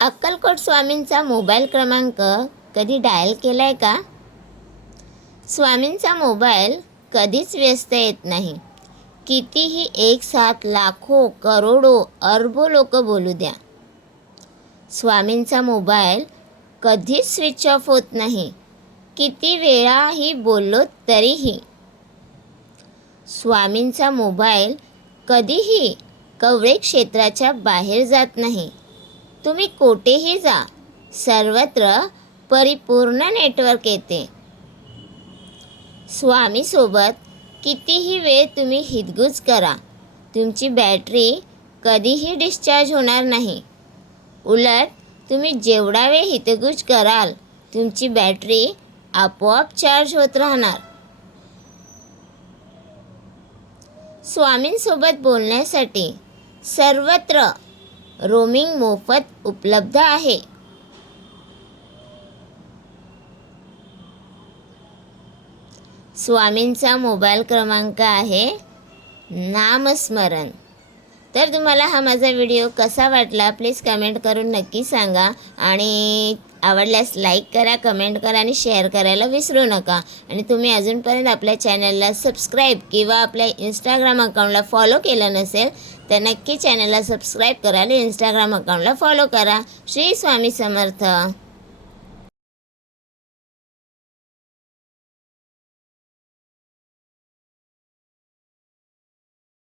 अक्कलकोट स्वामींचा मोबाईल क्रमांक कधी डायल केला आहे का? स्वामींचा मोबाईल कधीच व्यस्त येत नाही. कितीही एक साथ लाखो, करोडो, अरबो लोक बोलू द्या, स्वामींचा मोबाईल कधीच स्विच ऑफ होत नाही. किती वेळाही बोललो तरीही. स्वामींचा मोबाईल कधीही कवरे क्षेत्राच्या बाहेर जात नाही. तुम्ही कोठेही जा, सर्वत्र परिपूर्ण नेटवर्क येते. स्वामीसोबत कितीही वेळ तुम्ही हितगुज करा, तुमची बॅटरी कधीही डिस्चार्ज होणार नाही. उलट तुम्ही जेवढा वेळ हितगुज कराल, तुमची बॅटरी आपोआप चार्ज होत राहणार. स्वामींसोबत बोलण्यासाठी सर्वत्र रोमिंग मोफत उपलब्ध आहे. स्वामींचा मोबाईल क्रमांक आहे नामस्मरण. तर तुम्हाला हा माझा व्हिडिओ कसा वाटला प्लीज कमेंट करून नक्की सांगा. आणि आवडल्यास लाईक करा, कमेंट करा आणि शेअर करायला विसरू नका. आणि तुम्ही अजूनपर्यंत आपल्या चॅनलला सबस्क्राईब किंवा आपल्या इंस्टाग्राम अकाउंटला फॉलो केलं नसेल तर नक्की चॅनलला सबस्क्राईब करा आणि इंस्टाग्राम अकाउंटला फॉलो करा. श्री स्वामी समर्थ.